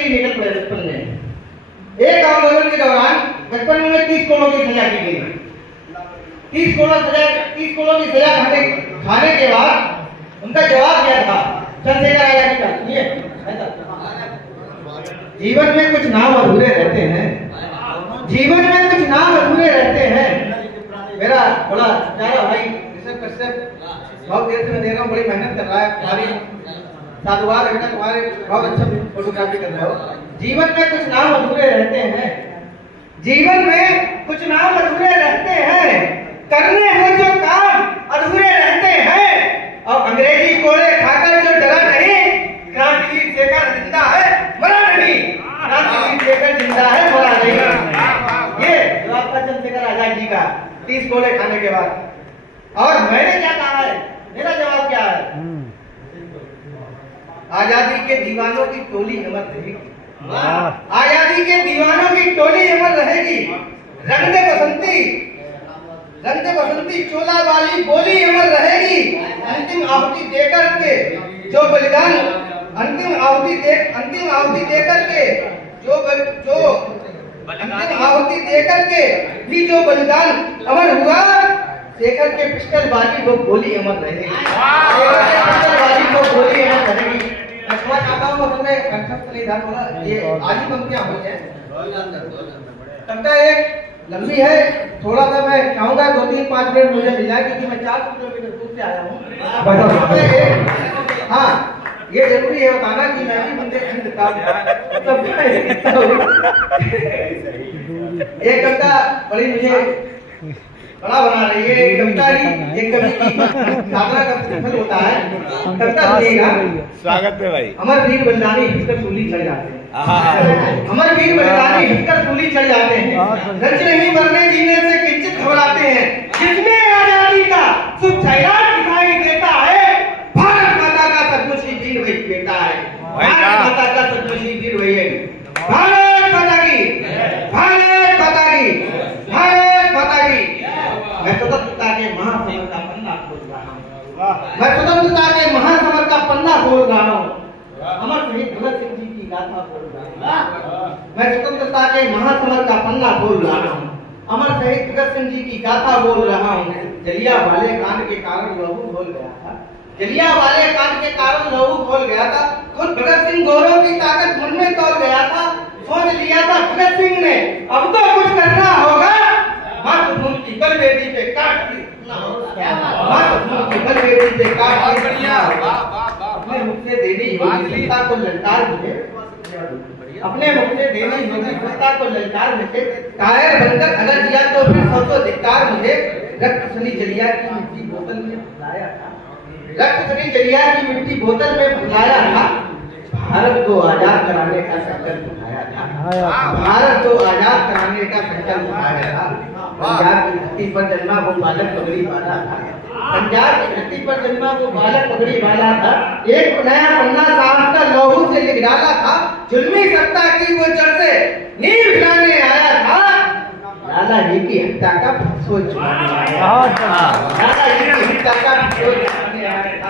लिए निकल पड़े बचपन में। एक आंदोलन के दौरान बचपन में 30 करोड़ की सजा की गई। 30 करोड़ की सजा खाने के बाद उनका जवाब क्या था? चंद्रशेखर आजादी का जीवन में कुछ नाम अधूरे रहते हैं, जीवन में कुछ नाम अधूरे रहते हैं। मेरा बड़ा प्यारा भाई ऋषभ कश्यप बहुत देर से मैं देख रहा हूँ, बड़ी मेहनत कर रहा है। तुम्हारी साधुवाद है बेटा, तुम्हारे बहुत अच्छा फोटोग्राफी कर रहे हो। जीवन में कुछ नाम अधूरे रहते हैं, जीवन में कुछ नाम अधूरे रहते हैं, करने हैं जो काम अधूरे रहते हैं। और अंग्रेजी कोड़े खाकर जो डरा नहीं, क्रांतिवीर शेखर जिंदा है मरा नहीं, क्रांतिवीर शेखर जिंदा है मरा नहीं। ये जवाब था चंद्रशेखर आजाद जी का 30 कोड़े खाने के बाद। और मैंने क्या कहा है, मेरा जवाब क्या है? आजादी के दीवानों की टोली अमर रहेगी, आजादी के दीवानों की टोली अमर रहेगी। रंग दे बसंती चोला वाली बोली अमर रहेगी। अंतिम आहुति देकर के जो बलिदान, अंतिम आहुति देकर के जो अंतिम आहुति देकर के भी जो बलिदान अमर हुआ, शेखर के पिस्टल बाजी वो गोली अमर रहेगी, शेखर के पिस्टल बाजी वो गोली अमर रहेगी। मैं क्षमा चाहता हूँ, उसमें कंठस्थ नहीं था थोड़ा, ये आधी पंक्तियां हुई हैं। कविता एक लंबी है, थोड़ा सा मैं चाहूंगा 2-3-5 मिनट मुझे मिल जाए, क्योंकि मैं 400 किलोमीटर दूर से आया हूँ। हाँ, ये जरूरी है बताना कि मैं भी बुंदेलखंड का ये कविता बड़ी मुझे बड़ा बना रही है। कविता ही एक कवि की साधना का सफल होता है। कविता सुनिएगा। स्वागत है भाई। अमर वीर बलिदानी हिचकर सूली चढ़ जाते हैं, अमर वीर बलिदानी हिचकर सूली चढ़ जाते हैं। रच नहीं मरने जीने से किंचित घबराते हैं, जिसमें आजादी का सुख सैराट दिखाई देता है। भारत माता का सचमुच ही वीर वही बेटा है, भारत माता का सचमुच ही वीर वही है। भारत माता की, भारत माता की, भारत माता की। मैं स्वतंत्रता के महासमर का पन्ना खोल रहा हूँ, मैं स्वतंत्रता के महासमर का पन्ना खोल रहा हूँ। अमर शहीद भगत सिंह जी की गाथा बोल रहा हूँ, मैं स्वतंत्रता के महासमर का पन्ना खोल रहा हूँ। अमर शहीद भगत सिंह जी की गाथा बोल रहा हूँ। जलियांवाले कांड के कारण लहू खोल गया था, जलियांवाले कांड के कारण लहू खोल गया था। खुद भगत सिंह गौरव की ताकत मन में तोड़ गया था। सोच लिया था भगत सिंह ने अब तो कुछ करना होगा, मातृभूमि की बलवेदी पे काट दी, मातृभूमि की बलवेदी पे काट दी। अपने मुख से देनी होगी सत्ता को ललकार मुझे, अपने मुख से देनी होगी सत्ता को ललकार मुझे। कायर बनकर अगर दिया तो फिर सोचो धिक्कार मुझे। रक्त सनी जलिया की मिट्टी बोतल में फुलाया था, रक्त सनी जलिया की मिट्टी बोतल में फुलाया था। भारत को आजाद कराने का संकल्प उठाया था, भारत को आजाद कराने का संकल्प उठाया था। पंजाब की धरती पर जन्मा वो बालक पगड़ी वाला था, पंजाब की धरती पर जन्मा वो बालक पगड़ी वाला था। एक नया पन्ना साहस का लौहू से लिख डाला था। जुल्मी सत्ता की वो जड़ से नींव हिलाने आया था। लाला जी की हत्या का सोच चुकाने आया था, लाला जी की हत्या का सोच चुकाने आया था,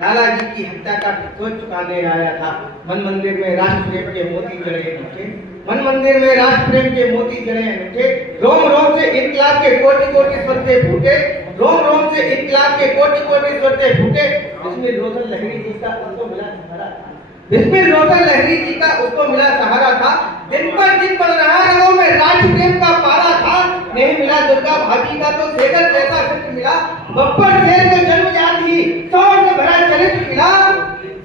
लाला जी की हत्या का सोच चुकाने आया था। मन मंदिर में राष्ट्र प्रेम के मोती जड़े उठे, मन मंदिर में राष्ट्र प्रेम के मोती जड़े उठे। रोम रोम से इनकलाब के कोटि कोटि स्वरते फूटे, रोम रोम से इनकलाब के कोटि कोटि स्वरते फूटे। बिस्मिल रोशन लहरी जी का उसको मिला सहारा था, बिस्मिल रोशन लहरी जी का उसको मिला सहारा था। दिन पर दिन बढ़ रहा रंगों में राष्ट्र प्रेम का पारा था। नहीं मिला दुर्गा भाभी का तो शेखर जैसा चित्र मिला। बब्बर शेर को जन्म जाती शौर्य से भरा चरित्र मिला।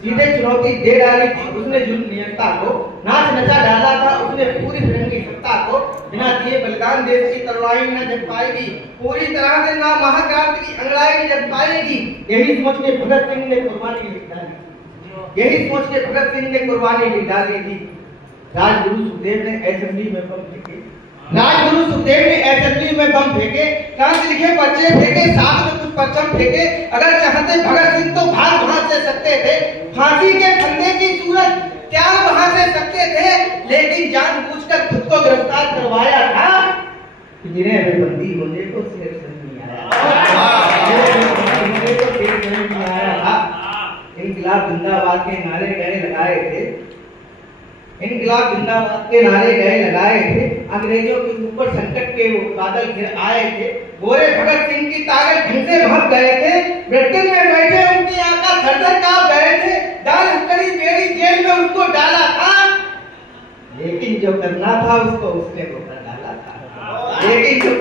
सीधे चुनौती दे डाली थी उसने जुल्म नियंता को, नाच नचा डाला था उसने पूरी फिरंगी सत्ता को। बिना दिए बलिदान देश की तलवारी न जग पाएगी, पूरी तरह से ना महाक्रांति की अंगड़ाई जग पाएगी। यही सोच के भगत सिंह ने कुर्बानी लिख डाली, यही सोच के भगत सिंह ने कुर्बानी लिख डाली थी। राजगुरु सुखदेव ने असेंबली में बम फेंके, राजगुरु सुखदेव ने असेंबली में बम फेंके। क्रांति लिखे पर्चे फेंके, साथ में कुछ परचम फेंके। अगर चाहते भगत सिंह तो भाग वहां से सकते थे, फांसी के फंदे की सूरत त्याग वहां से सकते थे। लेकिन जानबूझकर खुद को गिरफ्तार करवाया था। पिंजरे में बंदी होने को शेर नहीं आया था। इनकलाब जिंदाबाद के नारे गए लगाए थे, इनकलाब जिंदाबाद के नारे गए लगाए थे, अंग्रेजों के ऊपर संकट के वो बादल घिर आए थे, गोरे भगत सिंह की ताकत ढंग से भाग गए थे, ब्रिटेन में बैठे उनकी आंखा थर-थर कांप गए थे, डाल हथकड़ी बेड़ी जेल में उसको डाला था, लेकिन जो करना था उसको उसने वो कर डाला था, लेकिन जो